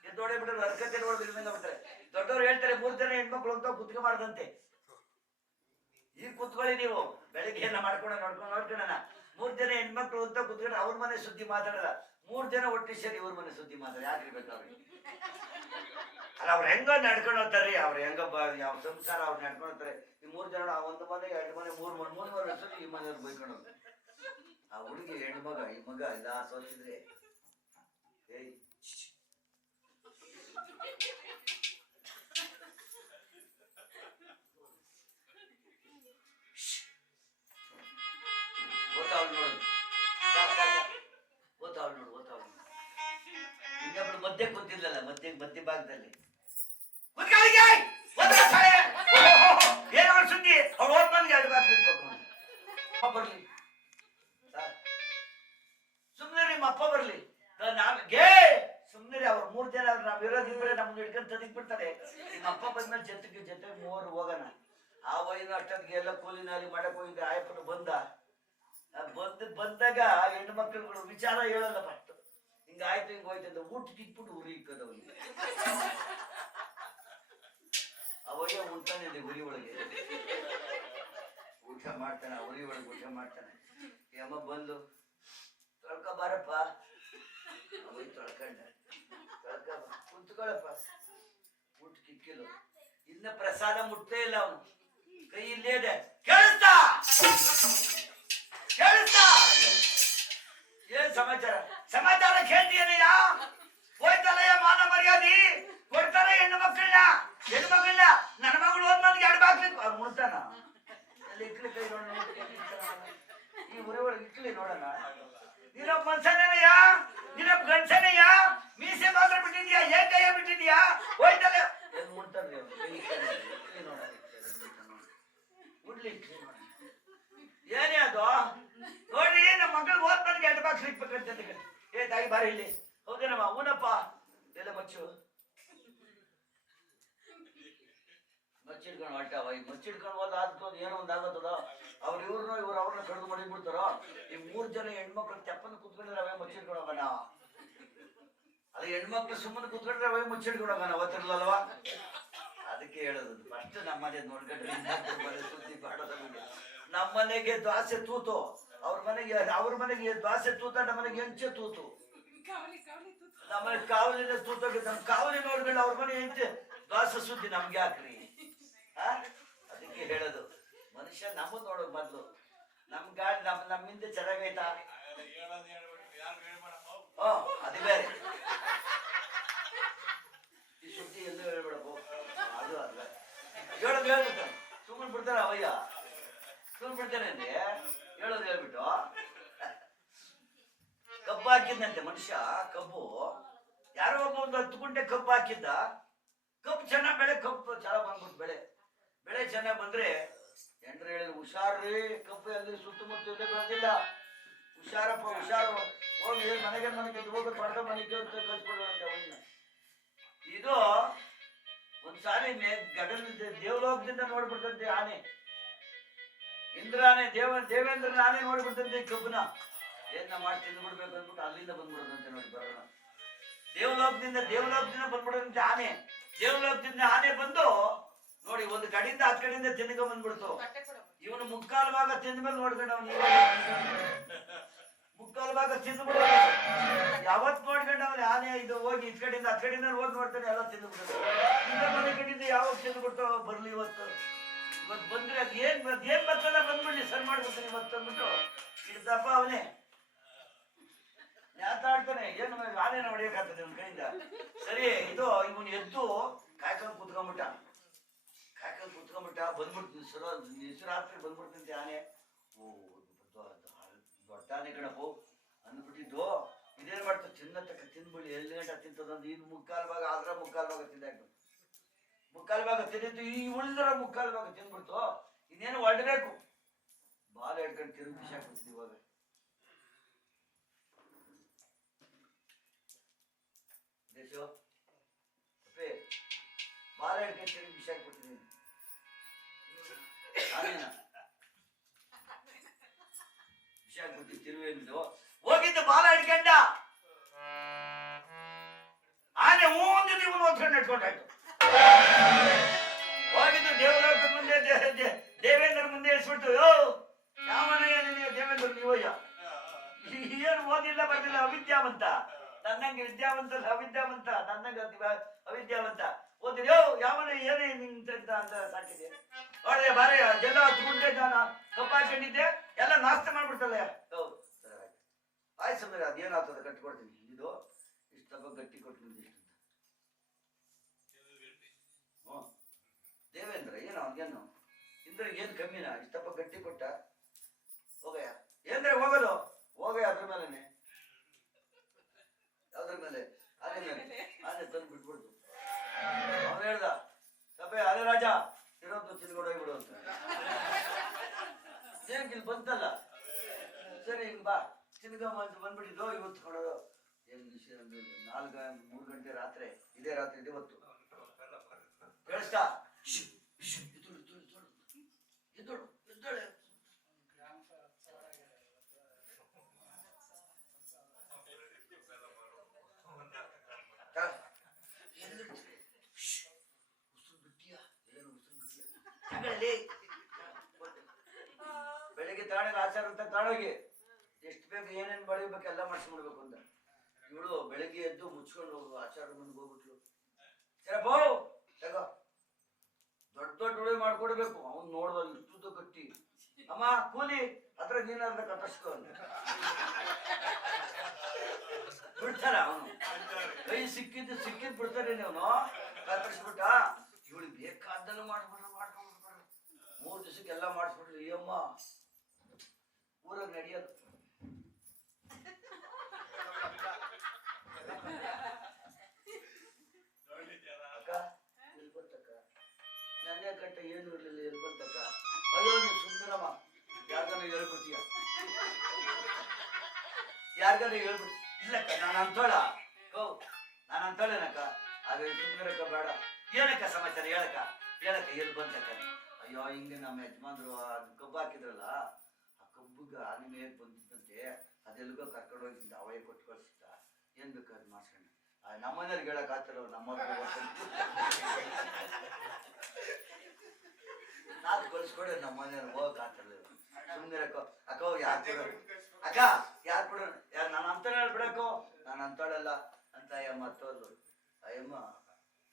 ಎದ್ದೋಡೆ ಬಿಟ್ರೆ ನರ್ಕತೆ ಬಿಡ್ತಾರೆ. ದೊಡ್ಡವ್ರು ಹೇಳ್ತಾರೆ 3 ಜನ ಹೆಣ್ಮಕ್ಳು ಅಂತ ಕುತ್ಕ ಮಾಡ್ದಂತೆ. ಈಗ ಕುತ್ಕೊಳ್ಳಿ ನೀವು, ಬೆಳಿಗ್ಗೆ ಎಲ್ಲ ನೋಡ್ಕೊಳ್ಳೋಣ. 3 ಜನ ಹೆಣ್ಮಕ್ಳು ಅಂತ ಕುತ್ಕೊಂಡು ಅವ್ರ ಮನೆ ಸುದ್ದಿ ಮಾತಾಡಲ್ಲ, 3 ಜನ ಒಟ್ಟಿಗೆ ಸೇರಿ ಇವ್ರ ಮನೆ ಸುದ್ದಿ ಮಾತಾಡ. ಯಾಕಿರ್ಬೇಕು ಅವ್ರಿಗೆ? ಅಲ್ಲ ಅವ್ರು ಹೆಂಗ ನಡ್ಕೊಂಡು ಹೋಗ್ತಾರ್ರಿ, ಅವ್ರು ಹೆಂಗಪ್ಪ ಯಾವ ಸಂಸಾರ ಅವ್ರು ನಡ್ಕೊಂಡು ಹೋಗ್ತಾರೆ. ಈ 3 ಜನ 1 ಮನೆ 2 ಮನೆ 3 ವರ್ಷ ಈ ಮನೆಯವ್ರು ಬೈಕೊಂಡು ಹೋಗ್ತಾರೆ. ಆ ಹುಡುಗಿ ಹೆಣ್ಮಗ ಈ ಮಗ ಇಲ್ಲ ಸೋಚಿದ್ರೆ ಏಯ್ ಇನ್ನೊಬ್ಳು ಮಧ್ಯೆ ಕೂತಿರ್ಲಲ್ಲ, ಮಧ್ಯ ಭಾಗದಲ್ಲಿ ಏನೋ ಸುದ್ದಿ ಅವ್ಳು ಓದ್ಬಂದ್ಗೆ 2 ಬಾಕ್ಸ್ ಇರ್ಬೇಕು. ಬರ್ಲಿ ಸುಮ್ನೆ ನಿಮ್ಮ ಅಪ್ಪ ಬರ್ಲಿ, ನಾವೇ ಸುಮ್ನೆ ಅವ್ರು 3 ಜನ ಅವ್ರು ನಾವ್ ಇರೋದಿದ್ರೆ ನಮ್ಗೆ ಹಿಡ್ಕೊಂಡು ತದಿಕ್ ಬಿಡ್ತಾರೆ. ನಿಮ್ಮ ಅಪ್ಪ ಬಂದ್ಮೇಲೆ ಜೊತೆ 3 ಹೋಗೋಣ. ಆ ವೈನ ಅಷ್ಟೊತ್ತಿಗೆ ಎಲ್ಲ ಕೂಲಿನಲ್ಲಿ ಮಾಡಕ್ ಹೋಗಿದ್ದೆ. ಆಯಪ್ಪನ ಬಂದಾಗ ಹೆಣ್ಣು ಮಕ್ಕಳುಗಳು ವಿಚಾರ ಹೇಳಲ್ಲ. ಫಸ್ಟ್ ಹಿಂಗಾಯ್ತು ಹಿಂಗೋಯ್ತು ಅಂತ ಊಟಕ್ಕೆ ಇಟ್ಬಿಟ್ಟು ಉರಿ ಇಕ್ಕದವ್ರಿಗೆ. ಅವಾಗ ಉಂಟಾನೆ ಉರಿ ಒಳಗೆ ಊಟ ಮಾಡ್ತಾನೆ, ಉರಿ ಒಳಗೆ ಊಟ ಮಾಡ್ತಾನೆ. ಅಮ್ಮ ಬಂದು ತೊಳ್ಕ ಬಾರಪ್ಪ, ಅವಾಗ ತೊಳ್ಕೊಂಡ ಕುಂತ್ಕೊಳಪ್ಪ. ಊಟಕ್ಕೆ ಇಕ್ಕಿಲ್ಲ, ಇನ್ನ ಪ್ರಸಾದ ಮುಟ್ಟೇ ಇಲ್ಲ ಅವನು, ಕೈ ಇಲ್ಲೇ ಇದೆ. ಕೇಳಿಸ್ತಾ ಏನ್ ಸಮಾಚಾರ ಕೇಳ್ತೀಯನಯ್ಯ? ಹೋಯ್ತಲ್ಲಯ್ಯ ಮಾನ ಮರ್ಯಾದಿ ಕೊಡ್ತಾರ ಹೆಣ್ಣು ಮಕ್ಕಳನ್ನ ನನ್ನ ಮಗಳು ಹೋದ್ಮೇಲೆ 2 ಬಾಕ್ಲಿಕ್ ಅವ್ರು ಮುಡ್ತಾನ. ಅಲ್ಲಿ ಇಕ್ಲಿ ಕೈ ನೋಡ, ಈ ಊರಿ ಒಳಗೆ ಇಕ್ಲಿ ನೋಡೋಣ. ನೀನೊಬ್ಬ ಮನ್ಸನೇನಯ್ಯ, ನೀನೊಬ್ಬ ಗಂಡಸನಯ್ಯ, ಮೀಸೆ ಮಾತ್ರ ಬಿಟ್ಟಿದ್ಯಾ, ಏನ್ ಕೈಯ ಬಿಟ್ಟಿದ್ಯಾ? ಹೋಯ್ತಲ್ಲ ಏನ್ ಮುಡ್ತಾನ್ರಿ ಅವ್ರು, ಕೈ ನೋಡ ಉಡ್ಲಿ ಇಕ್ಲಿ ನೋಡ. ಏನೇ ಅದು ನೋಡಿ, ನಮ್ಮ ಮಗಳು ಹೋದ್ಮೇಲೆ 2 ಬಾಕ್ಸ್ ಇಕ್ಬೇಕಂತ. ಏ ತಾಯಿ ಬಾರಿ ಇಲ್ಲಿ. ಹೌದೇನಮ್ಮ? ಊನಪ್ಪ. ಎಲ್ಲ ಮಚ್ಚಿಡ್ಕೊಂಡು ಹೊಂಟಾವ. ಈ ಮಚ್ಚಿಡ್ಕೊಂಡು ಹೋದ ಆದ್ಕೊಂಡು ಏನೋ ಒಂದ್ ಆಗತ್ತದ. ಅವ್ರು ಅವ್ರನ್ನ ಕಡ್ದು ಮಾಡಿಬಿಡ್ತಾರೋ. ಈ 3 ಜನ ಹೆಣ್ಮಕ್ಳು ತೆಪ್ಪನ್ನು ಕುತ್ಕೊಂಡ್ರೆ ಅವೇ ಮಚ್ಚಿಡ್ಕೊಂಡು ಹೋಗೋಣ. ಅದು ಹೆಣ್ಮಕ್ಳು ಸುಮ್ಮನೆ ಕುತ್ಕೊಂಡ್ರೆ ಅವೇ ಮುಚ್ಚಿಡ್ಕೊಂಡು ಹೋಗೋಣ. ಅವತ್ತಿರ್ಲಲ್ವಾ? ಅದಕ್ಕೆ ಹೇಳೋದು ಫಸ್ಟ್ ನಮ್ಮನೆ ನೋಡ್ಕೊಂಡ್ರೆ ಸುದ್ದಿ ಮಾಡೋದ. ನಮ್ಮನೆಗೆ ದ್ವಾಸೆ ತೂತು, ಅವ್ರ ಮನೆಗೆ ದ್ವಾಸೆ ತೂತ, ನಮ್ಮನೆಗೆ ಹೆಂಚೆ ತೂತು. ನಮ್ಮನೆ ಕಾವಲಿನ ತೂತೋಗಿ ನಮ್ ಕಾವಲಿ ನೋಡ್ಕೊಂಡು ಅವ್ರ ಮನೆ ಹೆಂಚೆ ದ್ವಾಸೆ ಸುದ್ದಿ ನಮ್ಗೆ ಹಾಕ್ರಿ. ಅದಕ್ಕೆ ಹೇಳೋದು ಮನುಷ್ಯ ನಮ್ಮದ್ ನೋಡೋದು ಮೊದ್ಲು. ನಮ್ ಗಾಡಿ ನಮ್ಮಿಂದ ಚೆನ್ನಾಗೈತಾ? ಅದು ಬೇರೆ. ಈ ಸುದ್ದಿ ಎಂದು ಹೇಳ್ಬಿಡಪ್ಪ, ಅದು ಅಲ್ಲ. ಹೇಳೋದು ಹೇಳ್ಬಿಡ್ತಾನೆ, ಸುಮ್ಮನೆ ಬಿಡ್ತಾರ ಅವಯ್ಯ, ಸುಮ್ಮನೆ ಬಿಡ್ತಾನೆ ಅಂದೆ. ಹೇಳೋದು ಹೇಳ್ಬಿಟ್ಟು ಕಬ್ಬು ಹಾಕಿದ್ದಂತೆ ಮನುಷ್ಯ. ಕಬ್ಬು ಯಾರೋ ಒಬ್ಬ 10 ಗುಂಟೆ ಕಬ್ಬು ಹಾಕಿದ್ದ. ಕಬ್ಬು ಚೆನ್ನಾಗ್ ಕಬ್ಬು ಚೆನ್ನಾಗ್ ಬಂದ್ಬಿಟ್ಟು ಬೆಳೆ ಚೆನ್ನಾಗ್ ಬಂದ್ರೆ ಜನರು ಹೇಳಿದ್ರು, ಹುಷಾರ್ರಿ, ಕಬ್ಬು ಅಲ್ಲಿ ಸುತ್ತಮುತ್ತ ಬಂದಿಲ್ಲ, ಹುಷಾರಪ್ಪ ಹುಷಾರು, ಹೋಗಿ ಮನೆಗೆ ಹೋಗಿ ಪಡೆದ ಮನೆಗೆ ಕಳ್ಸ್ಕೊಡುವಂತೆ ಅವನ್ನ. ಇದು ಒಂದ್ಸಾರಿ ದೇವಲೋಕದಿಂದ ನೋಡ್ಬಿಡ್ತಂತೆ ಆನೆ, ಇಂದ್ರಾನೆ ದೇವೇಂದ್ರನ ಆನೆ ನೋಡ್ಬಿಡ್ತಂತೆ ಈ ಕಬ್ಬನ. ಏನ ಮಾಡಿ ತಿಂದ್ಬಿಡ್ಬೇಕು ಅಂದ್ಬಿಟ್ಟು ಅಲ್ಲಿಂದ ಬಂದ್ಬಿಡೋದಂತೆ. ನೋಡಿ ಬರೋಣ, ದೇವಲೋಕದಿಂದ ಬಂದ್ಬಿಡೋದಂತೆ ಆನೆ. ದೇವಲೋಕದಿಂದ ಆನೆ ಬಂದು ನೋಡಿ ಒಂದು ಕಡೆಯಿಂದ 10 ಕಡೆಯಿಂದ ತಿನ್ಕೊಂಡ್ ಬಂದ್ಬಿಡ್ತು. ಇವನು 3/4 ಭಾಗ ತಿಂದ್ಮೇಲೆ ನೋಡ್ಕೊಂಡು ಅವ್ನು 3/4 ಭಾಗ ತಿಂದ್ಬಿಡ. ಯಾವತ್ ನೋಡ್ಕೊಂಡು ಅವನು ಆನೆ ಇದು ಹೋಗಿ 10 ಕಡೆಯಿಂದ ಹೋಗಿ ನೋಡ್ತಾನೆ, ಎಲ್ಲ ತಿಂದ್ಬಿಡ್ತಾರೆ. ಇಂದ ಮನೆ ಕಡೆಯಿಂದ ಯಾವಾಗ ತಿಂದ್ಬಿಡ್ತಾವ ಬರ್ಲಿ ಇವತ್ತು ಬಂದ್ರೆ ಅದ್ ಏನ್ ಬರ್ತಲ್ಲ ಬಂದ್ಬಿಡ್ಲಿ, ಸರಿ ಮಾಡ್ಬಿಡ್ತಾನೆ ಇವತ್ತು ಅಂದ್ಬಿಟ್ಟು ಇಡ್ತಪ್ಪ ಅವನೇ ನ್ಯಾತಾಡ್ತಾನೆ. ಏನು ಆನೆನ ಹೊಡಿಯಕಾಗ್ತದೆ ಅವನ ಕೈಯಿಂದ? ಸರಿ, ಇದು ಇವನು ಎದ್ದು ಕಾಯ್ಕೊಂಡು ಕುತ್ಕೊಂಡ್ಬಿಟ್ಟ ಬಂದ್ಬಿಟ್ಟು ನಿಸರಾತ್ರಿ ಬಂದ್ಬಿಡ್ತಂತೆ ಆನೆ. ಅಂತದಂದು ಇನ್ನು ಮುಕ್ಕಾಲು ಭಾಗ ಅದ್ರ ಮುಕ್ಕಾಲು ಭಾಗ ತಿಂದಾಯ್ತು. ಮುಕ್ಕಾಲು ಭಾಗ ತಿಂದಿತ್ತು, ಈ ಉಳಿದ್ರ ಮುಕ್ಕಾಲು ಭಾಗ ತಿಂದ್ಬಿಡ್ತು. ಇನ್ನೇನು ಹೊರಡ್ಬೇಕು. ಬಾಲ ಹಿಡ್ಕೊಂಡು ತಿರುಗಿ ಬಿಸಾಕ್ಬಿಡ್ತೀನಿ ಇವಾಗ. ಬಾಲ ಹಿಡ್ಕೊಂಡು ತಿರುಗಿ ಬಿಸಾಕ್ಬಿಡ್ತೀನಿ. ಬಿಸಾಕ್ಬಿಡ್ತೀನಿ ತಿರುವೇನಿದು. ಹೋಗಿದ್ದು ಬಾಲ ಹಿಡ್ಕೊಂಡ ಆನೆ ಒಂದು ನೀವು ಓದ್ಕೊಂಡು ಇಟ್ಕೊಂಡಾಯ್ತು. ಹೋಗಿದ್ದು ದೇವಲೋಕದ ಮುಂದೆ ದೇವೇಂದ್ರ ಮುಂದೆ ಇಳಿಸ್ಬಿಟ್ಟು, ಯೋ ಯಾವನಯ್ಯ ನೀನು ದೇವೇಂದ್ರ ನೀವಯ್ಯ, ಏನು ಓದಿಲ್ಲ ಬರ್ದಿಲ್ಲ ಅವಿದ್ಯಾವಂತ, ನನ್ನಂಗೆ ವಿದ್ಯಾವಂತಲ್ಲ ಅವಿದ್ಯಾವಂತ, ನನ್ನಂಗೆ ಅವಿದ್ಯಾವಂತ ಓದಿರಿ, ಯೋ ಯಾವನ ಏನೇ ನಿಂತ ಅಂತ ಸಾಕಿದೆ ನೋಡಿದೆ ಬಾರಿ ಎಲ್ಲ ತುಗುಂಡೆ ನಾನು ಕಪ್ಪಾಕೊಂಡಿದ್ದೆ ಎಲ್ಲ ನಾಷ್ಟ ಮಾಡ್ಬಿಡ್ತಲ್ಲ. ಹೌದು ಸರ್ ಆಯ್ತು ಆಯ್ತು ಸಮಯ ಅದೇನಾಗ್ತದೆ ಕಟ್ಕೊಡ್ತೀನಿ. ಇದು ಇಷ್ಟಪ್ಪ ಗಟ್ಟಿ ಕೊಟ್ಟು ಇಷ್ಟು ದೇವೇಂದ್ರ ಏನು ಅವನಿಗೇನು ಇಂದ್ರಿಗೆ ಏನು ಕಮ್ಮಿನಾ? ಇಷ್ಟಪ್ಪ ಗಟ್ಟಿ ಕೊಟ್ಟ ಹೋಗಯ್ಯ ಏನ್ರೆ ಹೋಗೋದು ಹೋಗಯ್ಯ ಅದ್ರ ಮೇಲೆನೆ ಯಾವ್ದ್ರ ಮೇಲೆ ಆನೆ ಮೇಲೆ ಆನೆ ತಂದು ಬಿಟ್ಬಿಡ್ತು. ಅವನು ಹೇಳ್ದ ಸಭೆ ಅಲೆ ರಾಜ ಇರೋದು ತಿನ್ಕೊಂಡೋಗ್ಬಿಡು ಅಂತ. ಏನ್ ಇಲ್ಲಿ ಬಂತಲ್ಲ ಸರಿ ಹಿಂಗ್ ಬಾ ತಿನ್ಕೊಂಬ ಅಂತ ಬಂದ್ಬಿಟ್ಟಿದ್ದು. ಇವತ್ತು ಕೊಡೋದು ಏನ್ ವಿಷಯ 3 ಗಂಟೆ ರಾತ್ರಿ ಇದೇ ರಾತ್ರಿ ಇದೆ ಇವತ್ತು ಕೇಳಿಸ್ತಾ ಬೆಳಿಗ್ಗೆ ತಾಣಗ ಆಚಾರ ಅಂತ ತಾಳೋಗಿ ಎಷ್ಟು ಬೇಕು ಏನೇನು ಬಳಿಬೇಕು ಎಲ್ಲ ಮಾಡಿಸ್ಕೊಡ್ಬೇಕು ಅಂತ. ಇವಳು ಬೆಳಿಗ್ಗೆ ಎದ್ದು ಮುಚ್ಕೊಂಡು ಹೋಗು ಆಚಾರ ಮುಂದೆ ಹೋಗ್ಬಿಟ್ಲು. ಸರಪ್ಪ ತಗೋ ದೊಡ್ಡ ದೊಡ್ಡ ಉಳಿ ಮಾಡ್ಕೊಡ್ಬೇಕು. ಅವ್ನು ನೋಡ್ದ ಇಷ್ಟುದ್ದು ಗಟ್ಟಿ. ಅಮ್ಮ ಕೂಲಿ ಹತ್ರ ನೀನಾರ್ದ ಕಟ್ಟಿಸ್ಕೊ ಅಂತ ಬಿಡ್ತಾರ. ಅವನು ಕೈ ಸಿಕ್ಕಿದ್ ಬಿಡ್ತಾರೆ ಅವನು ಕತ್ತರಿಸ್ಬಿಟ್ಟ. ಇವಳಿಗೆ ಬೇಕಾದ್ದೆಲ್ಲ ಮಾಡ್ಬಿಟ್ರು 3 ದಿವಸಕ್ಕೆ ಎಲ್ಲ ಮಾಡಿಸ್ಬಿಟ್ರು. ಈ ಅಮ್ಮ ಊರಾಗ ನಡೆಯೋದು ಅಕ್ಕ ಎಲ್ಲಿ ಬಂತಕ್ಕ ನನ್ನೇ ಕಟ್ಟ ಏನು ಇರ್ಲಿಲ್ಲ ಎಲ್ಲಿ ಬಂತಕ್ಕ? ಅಯ್ಯೋ ನೀವು ಸುಂದರಮ್ಮ ಯಾರ್ಗಾನ ಹೇಳ್ಬಿಡ್ತೀಯ ಯಾರ್ಗಾನ ಹೇಳ್ಬಿಡ್ತೀಯ? ಇಲ್ಲಕ್ಕ ನಾನು ಅಂತೋಳ ನಾನು ಅಂತೋಳೇನಕ್ಕ ಹಾಗೆ ಸುಂದರಕ್ಕ ಬೇಡ. ಏನಕ್ಕ ಸಮಾಚಾರ ಹೇಳಕ್ಕ ಎಲ್ಲಿ ಬಂತಕ್ಕ? ಅಯ್ಯೋ ಹಿಂಗೆ ನಮ್ಮ ಯಜಮಾನ್ರು ಅದು ಕಬ್ಬು ಹಾಕಿದ್ರಲ್ಲ ಆ ಕಬ್ಬುಗ ಆನೆ ಮೇಲೆ ಬಂದಿದ್ದಂತೆ ಅದೆಲ್ಗೋ ಕರ್ಕೊಂಡು ಹೋಗಿದ್ದ ಅವೇ ಕೊಟ್ಟು ಕಳ್ಸಿದ್ದ. ಏನ್ ಬೇಕಾದ್ರೆ ಮಾಡ್ಸ್ಕೊಂಡು ನಮ್ಮನೆಯವ್ರಿಗೆ ಹೇಳಕ್ ಆಗ್ತಾರ ನಮ್ಮ ನಾಲ್ಕು ಕಳ್ಸ್ಕೊಡ್ರಿ ನಮ್ಮನೆಯವ್ರು ಹೋಗಕ್ ಆಗ್ತಾರಲ್ಲ. ಸುಮ್ಮನೆ ಅಕ್ಕ ಯಾರು ಕೊಡೋರು ಅಕ್ಕ ಯಾರು ಕೊಡೋರು ಯಾರು ನಾನು ಅಂತಾನೆ ಹೇಳ್ಬಿಡಕ್ಕೋ ನಾನು ಅಂತಾಳಲ್ಲ ಅಂತ ಅಯ್ಯಮ್ಮ ತೋರ್ಲು. ಅಯ್ಯಮ್ಮ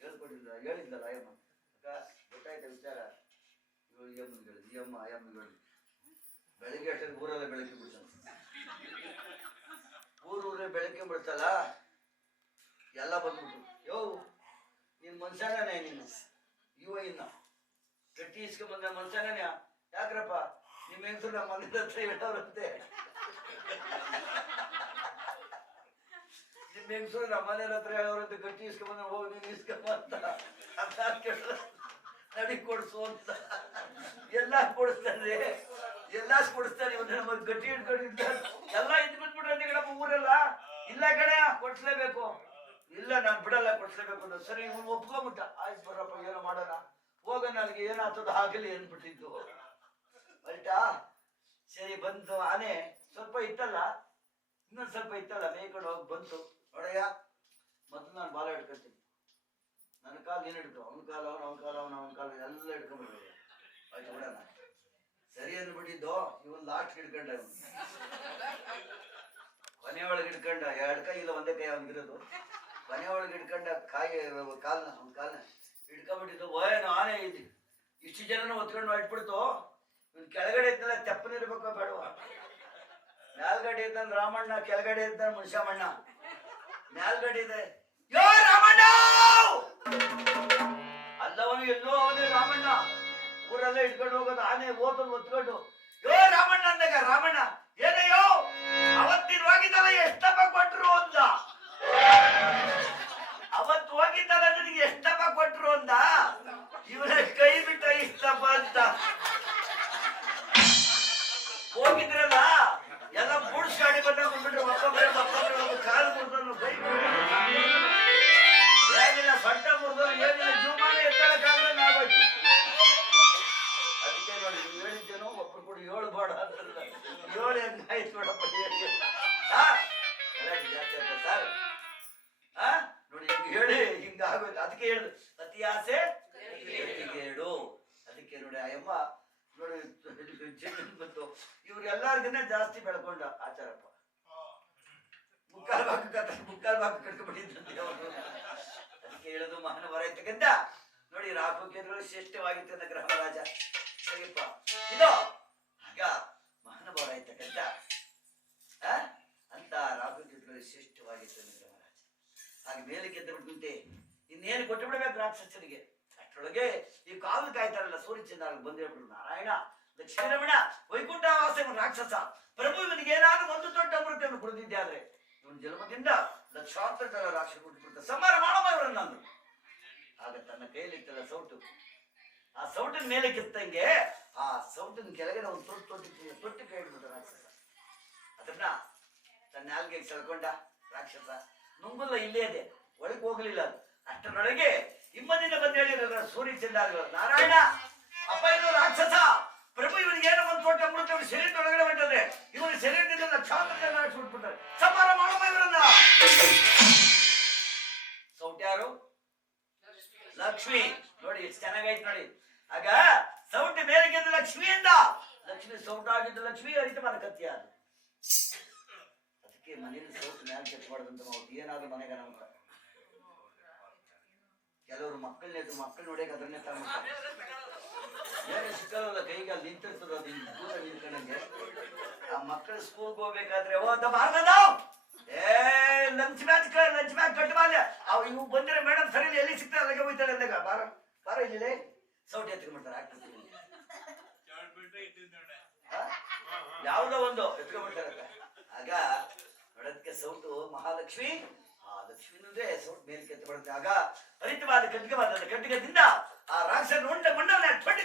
ಹೇಳಿದ್ಲಲ್ಲ ಅಯ್ಯಮ್ಮ ಅಕ್ಕ ಗೊತ್ತಾಯ್ತ ವಿಚಾರ. ಅಯ್ಯಮ್ಮಗಳು ಬೆಳಿಗ್ಗೆ ಅಷ್ಟೊಂದು ಊರಲ್ಲೇ ಬೆಳಗ್ಗೆ ಬಿಡ್ತಾನೆ. ಊರೇ ಬೆಳಗ್ಗೆ ಬಿಡ್ತಲ್ಲ ಎಲ್ಲ ಬಂದ್ಬಿಟ್ಟು ಯೋ ನೀನ್ ಮನ್ಸನೇ ನೀನು ಇನ್ನ ಗಟ್ಟಿ ಇಸ್ಕೊಂಬಂದ ಮನ್ಸನೇ ಯಾಕ್ರಪ್ಪ ನಿಮ್ ಹೆಂಗಸರು ನಮ್ಮ ಮನೆ ಹತ್ರ ಹೇಳೋರಂತೆ. ನಿಮ್ ಹೆಂಗಸರು ನಮ್ಮ ಮನೆ ಹತ್ರ ಹೇಳೋರಂತೆ ಗಟ್ಟಿ ಇಸ್ಕೊಂಬಂದ ಹೋಗಿ ನೀನ್ ಇಸ್ಕೊಂಬಂತ ನಡಿ ಕೊಡ್ಸು ಅಂತ ಎಲ್ಲ ಕೊಡಿಸ್ತಾನೆ ಇವತ್ತು ಗಟ್ಟಿ ಹಿಡ್ಕೊಂಡಿದ್ದ ಎಲ್ಲ ಇದ್ ಬಿಟ್ಬಿಟ್ರೆ ಕಣಪ್ಪ ಊರೆಲ್ಲ. ಇಲ್ಲ ಕಣೆ ಕೊಡ್ಸ್ಲೇಬೇಕು. ಇಲ್ಲ ನಾನು ಬಿಡಲ್ಲ ಕೊಡ್ಸ್ಲೇಬೇಕು ಅಂತ. ಸರಿ ಇವ್ನು ಒಪ್ಕೊಂಬಿಟ್ಟ. ಆಯ್ತು ಬರಪ್ಪ ಏನೋ ಮಾಡೋಣ ಹೋಗೋಣ ಅಲ್ಲಿಗೆ ಏನಾಗ್ತದ ಆಗಲಿ ಅಂದ್ಬಿಟ್ಟಿದ್ದು ಆಯ್ತಾ. ಸರಿ ಬಂತು ಆನೆ ಸ್ವಲ್ಪ ಇತ್ತಲ್ಲ ಇನ್ನೊಂದು ಸ್ವಲ್ಪ ಇತ್ತಲ್ಲ ಮೇಯ್ಕೊಂಡು ಹೋಗಿ ಬಂತು. ನೋಡಯ್ಯ ಮೊದಲು ನಾನು ಬಾಲ ಹಿಡ್ಕೊತೀನಿ. ನನ್ನ ಕಾಲು ನೀನು ಹಿಡ್ಕೊ ಅವನ ಕಾಲ ಅವನ ಕಾಲ ಎಲ್ಲ ಹಿಡ್ಕೊಂಡ್ಬಿಡ್ರಿ ಆಯ್ತು ಬಿಡೋಣ. ಸರಿ ಅಂದ್ಬಿಟ್ಟಿದ್ದು ಇವನ್ ಲಾಸ್ಟ್ ಹಿಡ್ಕೊಂಡ ಕೊನೆಯೊಳಗೆ ಹಿಡ್ಕೊಂಡ 2 ಕೈ ಇಲ್ಲ ಒಂದೇ ಕೈ ಅವನಿಗಿರೋದು. ಕೊನೆಯೊಳಗೆ ಹಿಡ್ಕೊಂಡ ಕಾಲ್ನ ಹಿಡ್ಕೊಂಡ್ಬಿಟ್ಟಿದ್ದು. ಓಯ್ ಆನೆ ಇದು ಇಷ್ಟು ಜನನ ಹೊತ್ಕೊಂಡು ಇಟ್ಬಿಡ್ತು. ಇವ್ನು ಕೆಳಗಡೆ ಇದ್ದಲ್ಲ ತೆಪ್ಪನಿರ್ಬೇಕೋ ಬೇಡವ? ಮೇಲ್ಗಡೆ ಇದ್ದಂದು ರಾಮಣ್ಣ, ಕೆಳಗಡೆ ಇದ್ದ ಮುನ್ಷಾಮಣ್ಣ. ಮೇಲ್ಗಡೆ ಇದೆ ಯೋ ರಾಮಣ್ಣ ಅಲ್ಲವನು ಎಲ್ಲೋ ಅವನೇ ರಾಮಣ್ಣ. ಊರಲ್ಲೇ ಇಟ್ಕೊಂಡು ಹೋಗೋದು ಆನೆ ಓತಲ್ಲಿ ಒತ್ಕೊಂಡು ಯೋ ರಾಮಣ್ಣ ಅಂದಾಗ ರಾಮಣ್ಣ ಏನಯ್ಯೋ ಅವತ್ತಿನ ಹೋಗಿದ್ದಲ್ಲ ಎಷ್ಟಪ್ಪ ಕೊಟ್ರು ಅಂದ. ಹೋಗಿದ್ರಲ್ಲ ಎಲ್ಲ ಬೂಡ್ಸ್ ಗಾಡಿ ಬಂದ್ಬಿಟ್ರೆ ಒಬ್ಬೊಬ್ಬರೇ ಕಾಲು ಮುರಿದನು ಕೈ ಏನಿಲ್ಲ ಸೊಂಟ ಮುರಿದನು ಏನಿಲ್ಲ ಜೀವಮಾನ ಎತ್ತಳಕ್ಕಾಗಲ್ಲ ನಾವಾಯ್ತು. ಅದಕ್ಕೆ ನೋಡಿ ನೀವು ಹೇಳಿದ್ದೇನೋ ಒಬ್ರು ಕೂಡ ಏಳು ಬಾಡ ಅಂತಲ್ಲ, ಏಳು ಹೆಂಗಾಯ್ತು ನೋಡಪ್ಪ ಜಾಸ್ತಿ ಆಗ್ತದೆ ಸರ್. ನೋಡಿ ಹಿಂಗ ಹೇಳಿ ಹಿಂಗ ಆಗೋಯ್ತು. ಅದಕ್ಕೆ ಹೇಳುದು ಅತಿ ಆಸೆ ಹೇಳು. ಅದಕ್ಕೆ ನೋಡಿ ಅಯ್ಯಮ್ಮ ನೋಡಿ ಬಂತು ಇವ್ರೆಲ್ಲಾರ್ಗಿನ್ನ ಜಾಸ್ತಿ ಬೆಳ್ಕೊಂಡ ಆಚಾರಪ್ಪ. ಮುಕ್ಕಾಲ್ ಭಾಗ ಕಟ್ಕೊಂಡ್ಬಿಟ್ಟಿದ್ದಂತೆ ಅವರು. ಅದಕ್ಕೆ ಹೇಳುದು ಮಹಾನವರ ಇರ್ತಕ್ಕಂಥ ನೋಡಿ ರಾಹು ಕೇಂದ್ರಗಳು ಶ್ರೇಷ್ಠವಾಗಿತ್ತು ಅಂದ ಗ್ರಹ ರಾಜ ಸರಿಯಪ್ಪ ಇದು ಆಗ ಮಹಾನವರ ಇರ್ತಕ್ಕಂಥ ಅಂತ ರಾಹು ಕೇಂದ್ರಗಳು ಶ್ರೇಷ್ಠವಾಗಿತ್ತು ಅಂದ ಗ್ರಹ ರಾಜ. ಹಾಗೆ ಮೇಲಕ್ಕೆ ಎದ್ದು ಬಿಡ್ತಂತೆ ಇನ್ನೇನು ಕೊಟ್ಟು ಬಿಡ್ಬೇಕು ರಾಕ್ಷಸರಿಗೆ. ಅಷ್ಟರೊಳಗೆ ಈ ಕಾಲು ಕಾಯ್ತಾರಲ್ಲ ಸೂರ್ಯಚಂದ್ರ ಬಂದು ಹೇಳ್ಬಿಟ್ರು, ನಾರಾಯಣ ಲಕ್ಷ್ಮೀರಮಣ ವೈಕುಂಠವಾಸ ರಾಕ್ಷಸ ಪ್ರಭು ಇವನಿಗೆ ಏನಾದ್ರೂ ಒಂದು ದೊಡ್ಡ ಅಮೃತವನ್ನು ಕುಡಿದಿದ್ದೆ ಆದ್ರೆ ಇವನ ಜನ್ಮದಿಂದ ಲಕ್ಷಾಂತರ ಜನ ರಾಕ್ಷಸ ಕೊಟ್ಟು ಸಂಹಾರ ಮಾಡಬಾರದು ನಾನು. ಆಗ ತನ್ನ ಕೈಯಲ್ಲಿತ್ತಲ್ಲ ಸೌಟು, ಆ ಸೌಟಿನ ಮೇಲೆ ಕಿತ್ತಂಗೆ ಆ ಸೌಟಿನ ಕೆಳಗಡೆ ಒಂದು ತೊಟ್ಟಿ ಕೈ ಹಿಡ್ಬಿಟ್ಟ ರಾಕ್ಷಸ. ಅದನ್ನ ತನ್ನ ನಾಲ್ಗೆಗೆ ಸೆಳ್ಕೊಂಡ ರಾಕ್ಷಸ. ನುಂಗುಲ್ಲ ಇಲ್ಲೇ ಇದೆ, ಒಳಗೆ ಹೋಗ್ಲಿಲ್ಲ. ಅದು ಅಷ್ಟರೊಳಗೆ ಹಿಮ್ಮದಿಂದ ಬಂದು ಹೇಳಿರ ಸೂರ್ಯಚಂದ್ರಗಳು, ನಾರಾಯಣ ಅಪ್ಪ ಇದು ರಾಕ್ಷಸ ಪ್ರಭು ಇವನಿಗೆ ಏನೋ ಒಂದು ದೊಡ್ಡ ಅಮೃತ ಶರೀರದ ಒಳಗಡೆ ಹೊಂಟದೆ, ಇವನ ಶರೀರದಿಂದ ಲಕ್ಷಾಂತರ ಜನ ಬಿಟ್ಬಿಟ್ಟಾರೆ, ಸಂಹಾರ ಮಾಡಮ್ಮ ಇವರನ್ನ. ಸೌಟ್ ಯಾರು? ಲಕ್ಷ್ಮಿ. ನೋಡಿ ಎಷ್ಟು ಚೆನ್ನಾಗೈತೆ ನೋಡಿ. ಆಗ ಸೌಟ್ ಮೇಲೆ ಗೆದ್ದ ಲಕ್ಷ್ಮಿಯಿಂದ ಲಕ್ಷ್ಮಿ ಸೌಟ್ ಆಗಿದ್ದ ಲಕ್ಷ್ಮಿ ಹರಿತವಾದ ಕತ್ತಿ ಅದು. ಅದಕ್ಕೆ ಮನೇಲಿ ಸೌಟ್ ಮ್ಯಾಲ ಕೆತ್ತಬಾರ್ದಂತ ಮಾವುತಿ ಏನಾದ್ರು ಮನೆಗೆ ನಮ್ಮ ಕೆಲವರು ಮಕ್ಕಳನ್ನೆದ್ದು ಮಕ್ಕಳು ನೋಡಿಯಾಗ ಅದನ್ನೇ ತಗೊಂಡ್ಬಿಡ್ತಾರೆ. ಏನು ಸಿಕ್ಕಲ್ಲ ಕೈಗೆ ಅಲ್ಲಿ ನಿಂತಿರ್ತದ ಅದು ಕೂತ ನಿಂತ್ಕೊಂಡಂಗೆ. ಆ ಮಕ್ಕಳು ಸ್ಕೂಲ್ಗೆ ಹೋಗ್ಬೇಕಾದ್ರೆ ಹೋದ ಬಾರ್ದ ಲಂಚ್ ಬ್ಯಾಚ್ ಕಟ್ಟು ಬಾಲ್ಯ ಅವ್ ಇವು ಬಂದಿರೋ ಮೇಡಮ್ ಸರಿ ಎಲ್ಲಿ ಸಿಗ್ತಾರೆ ಅಲ್ಲಿಗೆ ಹೋಗ್ತಾರೆ ಅಂದಾಗ ಬಾರ ಇಲ್ಲಿ ಸೌಟ್ ಎತ್ಕೊಂಡ್ಬಿಡ್ತಾರೆ. ಆಗ್ತದೆ ಯಾವ್ದೋ ಒಂದು ಎತ್ಕೊಂಡ್ಬಿಡ್ತಾರೆ. ಆಗ ನೋಡೋದಕ್ಕೆ ಸೌಟು ಮಹಾಲಕ್ಷ್ಮಿ, ಆ ಲಕ್ಷ್ಮಿನದೇ ಸೌಟ್ ಮೇಲೆ ಕೆತ್ತ ಬರುತ್ತೆ. ಆಗ ಹರಿತವಾದ ಖಡ್ಗದಿಂದ ಆ ರಾಕ್ಷಸ ರುಂಡ ಮಂಡವನ್ನ ತೊಟ್ಟಿ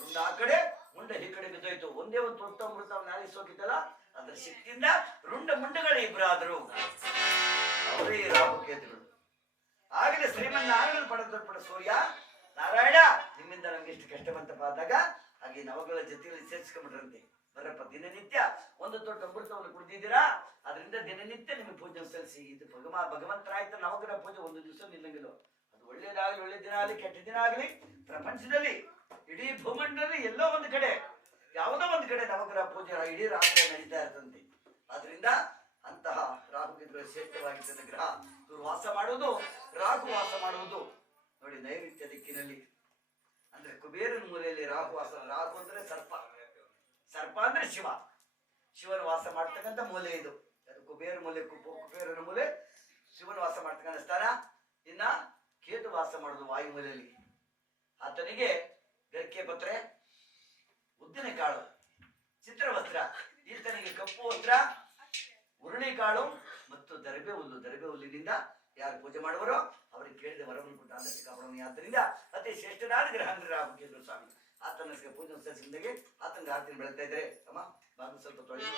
ರುಂಡ ಆ ಕಡೆ ಮುಂಡ ಈ ಕಡೆ ಬಿದ್ದೋಯ್ತು. ಒಂದೇ ಒಂದು ತೊಟ್ಟ ಮೃತ ನಾಲಿ ಸೋಕಿತ್ತಲ್ಲ ಅದ್ರ ಶಕ್ತಿಯಿಂದ ರುಂಡ ಮುಂಡಗಳು ಇಬ್ಬರಾದ್ರು. ಅವರೇ ರಾಹುಕೇತುಗಳು. ಆಗಲೇ ಶ್ರೀಮನ್ನಾರಾಯಣ ಪಡೆದ ಸೂರ್ಯ, ನಾರಾಯಣ ನಿಮ್ಮಿಂದ ನಮ್ಗೆ ಎಷ್ಟು ಕಷ್ಟ ಬಂತಪ್ಪ ಆದಾಗ ಹಾಗೆ ನವಗಳ ಜೊತೆಯಲ್ಲಿ ಸೇರಿಸ್ಕೊಂಡ್ಬಿಟ್ರಂತೆ. ಬರಪ್ಪ ದಿನನಿತ್ಯ ಒಂದು ದೊಡ್ಡ ಅಮೃತವನ್ನು ಕುಡಿದಿದ್ದೀರಾ, ಅದರಿಂದ ದಿನನಿತ್ಯ ನಿಮಗೆ ಪೂಜೆ ಸಲ್ಲಿಸಿ. ಇದು ಭಗವಂತರಾಯ್ತ ನವಗ್ರಹ ಪೂಜೆ ಒಂದು ದಿವಸ ನಿಲ್ಲಂಗಿಲ್ಲ. ಅದು ಒಳ್ಳೇದಾಗಲಿ, ಒಳ್ಳೆ ದಿನ ಆಗಲಿ, ಕೆಟ್ಟ ದಿನ ಆಗಲಿ, ಪ್ರಪಂಚದಲ್ಲಿ ಇಡೀ ಭೂಮಂಡಲದಲ್ಲಿ ಎಲ್ಲೋ ಒಂದು ಕಡೆ ಯಾವುದೋ ಒಂದು ಕಡೆ ನವಗ್ರಹ ಪೂಜೆ ಇಡೀ ರಾತ್ರಿ ನಡೀತಾ ಇರ್ತಂತೆ. ಆದ್ರಿಂದ ಅಂತಹ ರಾಹುಕೇತುಗಳು ಶ್ರೇಷ್ಠವಾಗಿದ್ದ ಗ್ರಹ. ಇವರು ವಾಸ ಮಾಡುವುದು, ರಾಹು ವಾಸ ಮಾಡುವುದು ನೋಡಿ ನೈಋತ್ಯ ದಿಕ್ಕಿನಲ್ಲಿ ಅಂದ್ರೆ ಕುಬೇರನ ಮೂಲೆಯಲ್ಲಿ ರಾಹು ವಾಸ. ರಾಹು ಅಂದ್ರೆ ಸರ್ಪ, ಸರ್ಪ ಅಂದ್ರೆ ಶಿವ, ಶಿವನ ವಾಸ ಮಾಡ್ತಕ್ಕಂಥ ಮೂಲೆ ಇದು. ಅದು ಕುಬೇರ ಮೂಲೆ, ಕುಬೇರನ ಮೂಲೆ ಶಿವನ ವಾಸ ಮಾಡ್ತಕ್ಕಂಥ ಸ್ಥಾನ. ಇನ್ನ ಕೇತು ವಾಸ ಮಾಡುದು ವಾಯುಮೂಲೆಯಲ್ಲಿ. ಆತನಿಗೆ ಗರಿಕೆ ಪತ್ರೆ, ಉದ್ದಿನ ಕಾಳು, ಚಿತ್ರವಸ್ತ್ರ. ಈತನಿಗೆ ಕಪ್ಪು ವಸ್ತ್ರ, ಉರುಳಿ ಕಾಳು ಮತ್ತು ದರ್ಬೆ ಹುಲ್ಲು. ದರ್ಬೆ ಹುಲ್ಲಿನಿಂದ ಯಾರು ಪೂಜೆ ಮಾಡುವರೋ ಅವರಿಗೆ ಕೇಳಿದ ವರವನ್ನು ಕೊಟ್ಟು ಆದರ್ಶ ಕಾಪಾಡೋಣ. ಆದ್ದರಿಂದ ಅತಿ ಶ್ರೇಷ್ಠನಾದ ಗ್ರಹ ಅಂದ್ರೆ ರಾಹುಕೇತು ಸ್ವಾಮಿ. ಆತನ ಪೂಜೆ ಸಲ್ಲಿಸಿದಾಗ ಆತನಿಗೆ ಆರತಿನ ಬೆಳಗ್ತಾ ಇದ್ದಾರೆ. ಅಮ್ಮ ಬಾಬು ಸ್ವಲ್ಪ ತೊಳೆದು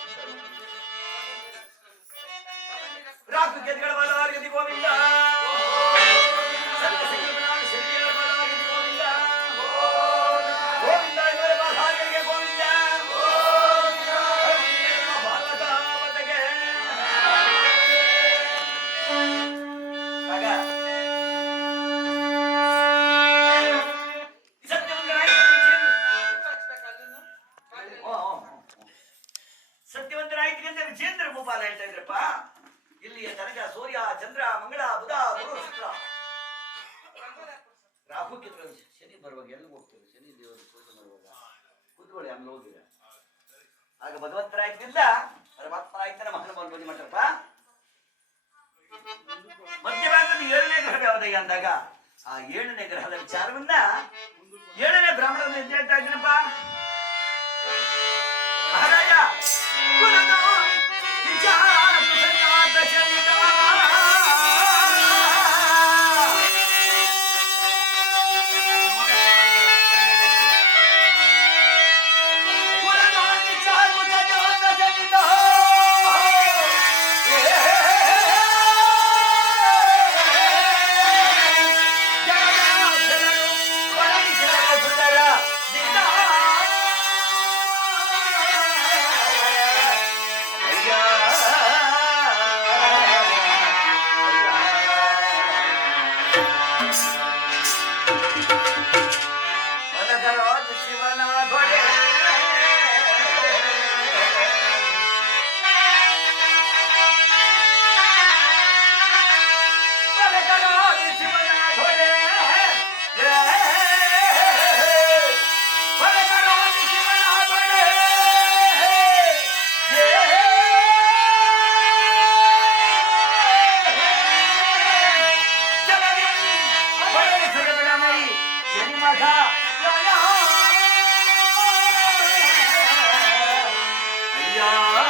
ರಾಹುಕೇತುಗಳ ಬಲವಾಗಿ ಗೋವಿಂದ, ಶನಿ ಬರುವಾಗ ಎಲ್ಲ ಹೋಗ್ತೇವೆ. ಶನಿ ದೇವರು ಪೂಜೆ ಮಾಡುವಾಗ ಕೂತ್ಕೊಳ್ಳಿ, ಆಮೇಲೆ ಹೋಗಿರ. ಆಗ ಭಗವಂತರಾಯ್ತಿಂದ ಪರಮಾತ್ಮರಾಯ್ತನ ಮಹಾನುಭಾವನ ಪೂಜೆ ಮಾಡ್ರಪ್ಪ. ಮಧ್ಯಭಾಗದಲ್ಲಿ 7ನೇ ಗ್ರಹ ಯಾವುದಯ್ಯ ಅಂದಾಗ ಆ 7ನೇ ಗ್ರಹದ ವಿಚಾರವನ್ನ 7ನೇ ಬ್ರಾಹ್ಮಣರನ್ನ ಎದ್ದು ಹೇಳ್ತಾ ಇದ್ದೀನಪ್ಪ. ಮಹಾರಾಜ ಯ